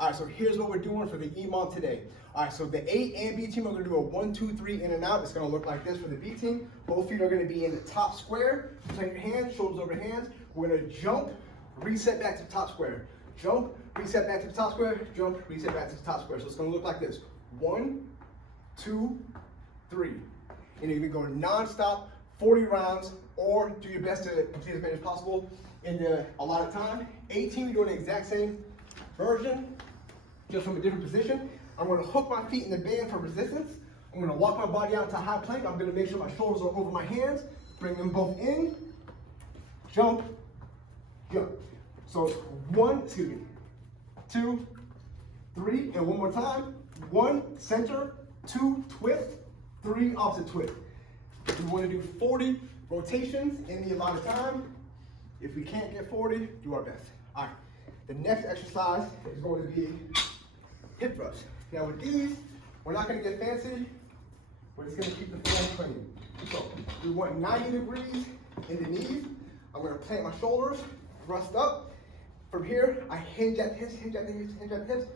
All right, so here's what we're doing for the Emom today. All right, so the A and B team are gonna do a 1, 2, 3 in and out. It's gonna look like this for the B team. Both feet are gonna be in the top square. Plant your hands, shoulders over hands. We're gonna jump, reset back to the top square. Jump, reset back to the top square. Jump, reset back to the top square. So it's gonna look like this. 1, 2, 3. And you're gonna go non-stop, 40 rounds, or do your best to complete as many as possible in the allotted time. A team, you're doing the exact same version, just from a different position. I'm gonna hook my feet in the band for resistance. I'm gonna walk my body out to a high plank. I'm gonna make sure my shoulders are over my hands. Bring them both in, jump, jump. So 1, 2, 3, and one more time. 1, center, 2, twist, 3, opposite twist. We wanna do 40 rotations in the allotted time. If we can't get 40, do our best. All right, the next exercise is going to be hip thrusts. Now with these, we're not gonna get fancy. We're just gonna keep the form clean. So we want 90 degrees in the knees. I'm gonna plant my shoulders, thrust up. From here, I hinge at the hips, hinge at the hips, hinge at the hips.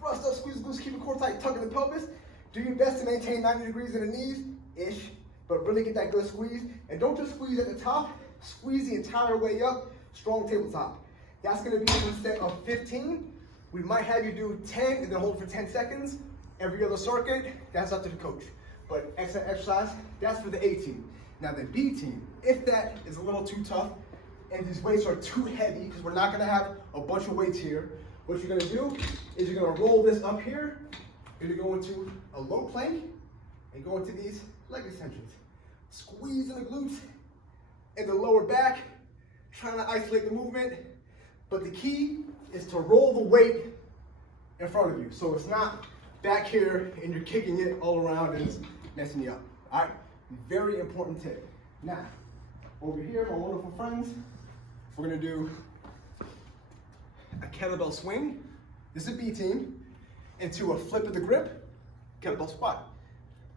Thrust up, squeeze, loose, keep the core tight, tuck in the pelvis. Do your best to maintain 90 degrees in the knees-ish, but really get that good squeeze. And don't just squeeze at the top, squeeze the entire way up, strong tabletop. That's gonna be a set of 15. We might have you do 10 and then hold for 10 seconds. Every other circuit, that's up to the coach. But excellent exercise, that's for the A team. Now the B team, if that is a little too tough and these weights are too heavy, because we're not gonna have a bunch of weights here, what you're gonna do is you're gonna roll this up here, you're gonna go into a low plank and go into these leg extensions. Squeeze in the glutes and the lower back, trying to isolate the movement. But the key is to roll the weight in front of you. So it's not back here and you're kicking it all around and it's messing you up. All right, very important tip. Now, over here, my wonderful friends, we're gonna do a kettlebell swing. This is a B team. Into a flip of the grip, kettlebell squat.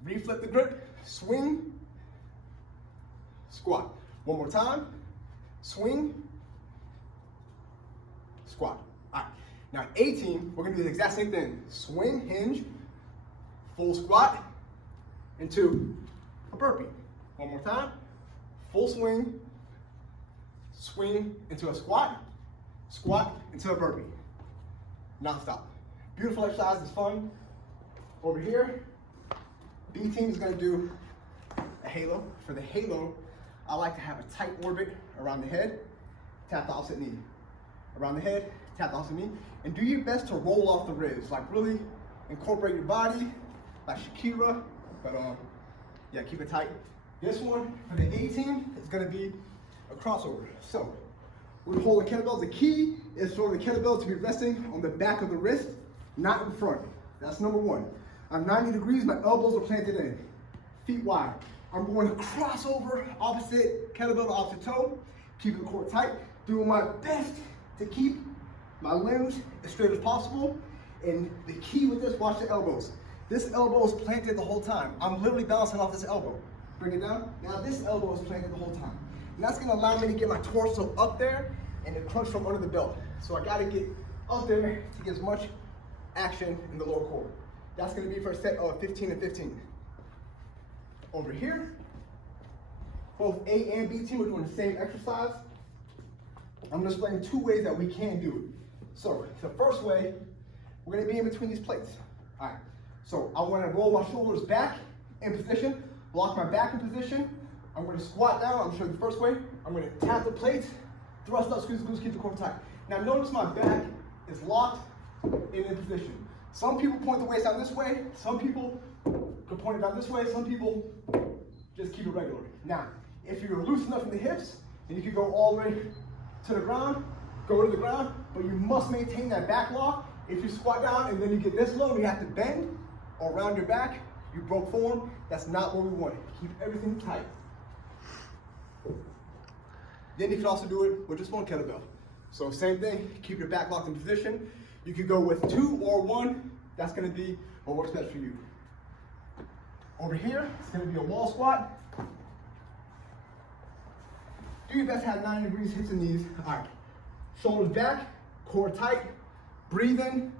Reflip the grip, swing, squat. One more time, swing, squat. All right, now A team, we're gonna do the exact same thing. Swing, hinge, full squat, into a burpee. One more time, full swing, swing into a squat, squat into a burpee. Non-stop. Beautiful exercise, it's fun. Over here, B team is gonna do a halo. For the halo, I like to have a tight orbit around the head, tap the opposite knee. Around the head, tap the opposite knee, and do your best to roll off the ribs. Like really incorporate your body, like Shakira, but yeah, keep it tight. This one, for the A team, is gonna be a crossover. So, we hold the kettlebell. The key is for the kettlebell to be resting on the back of the wrist, not in front. That's number 1. I'm 90 degrees, my elbows are planted in, feet wide. I'm going to cross over opposite kettlebell to opposite toe, keep the core tight, doing my best to keep my limbs as straight as possible. And the key with this, watch the elbows. This elbow is planted the whole time. I'm literally bouncing off this elbow. Bring it down. Now this elbow is planted the whole time. And that's gonna allow me to get my torso up there and to crunch from under the belt. So I gotta get up there to get as much action in the lower core. That's gonna be for a set of 15 and 15. Over here, both A and B team are doing the same exercise. I'm gonna explain 2 ways that we can do it. So the first way, we're gonna be in between these plates. All right, so I wanna roll my shoulders back in position, lock my back in position. I'm gonna squat down, I'm showing you the first way. I'm gonna tap the plates, thrust up, squeeze, glutes, keep the core tight. Now notice my back is locked in position. Some people point the waist down this way, some people can point it down this way, some people just keep it regular. Now, if you're loose enough in the hips, and you can go all the way to the ground, go to the ground, but you must maintain that back lock. If you squat down and then you get this low, you have to bend or round your back, you broke form. That's not what we want. Keep everything tight. Then you can also do it with just one kettlebell. So same thing, keep your back locked in position. You could go with 2 or 1. That's gonna be what works best for you. Over here, it's gonna be a wall squat. Do your best to have 90 degrees hips and knees. All right, shoulders back, core tight, breathe in,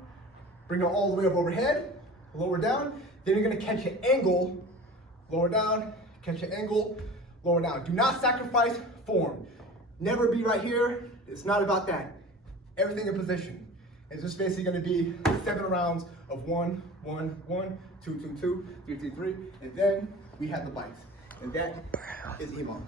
Bring it all the way up overhead, lower down. Then you're gonna catch an angle, lower down, catch an angle, lower down. Do not sacrifice form. Never be right here. It's not about that. Everything in position. It's just basically gonna be 7 rounds of 1, 1, 1, 2, 2, 2, 3, 3, 3, and then we have the bites. And that is Emom.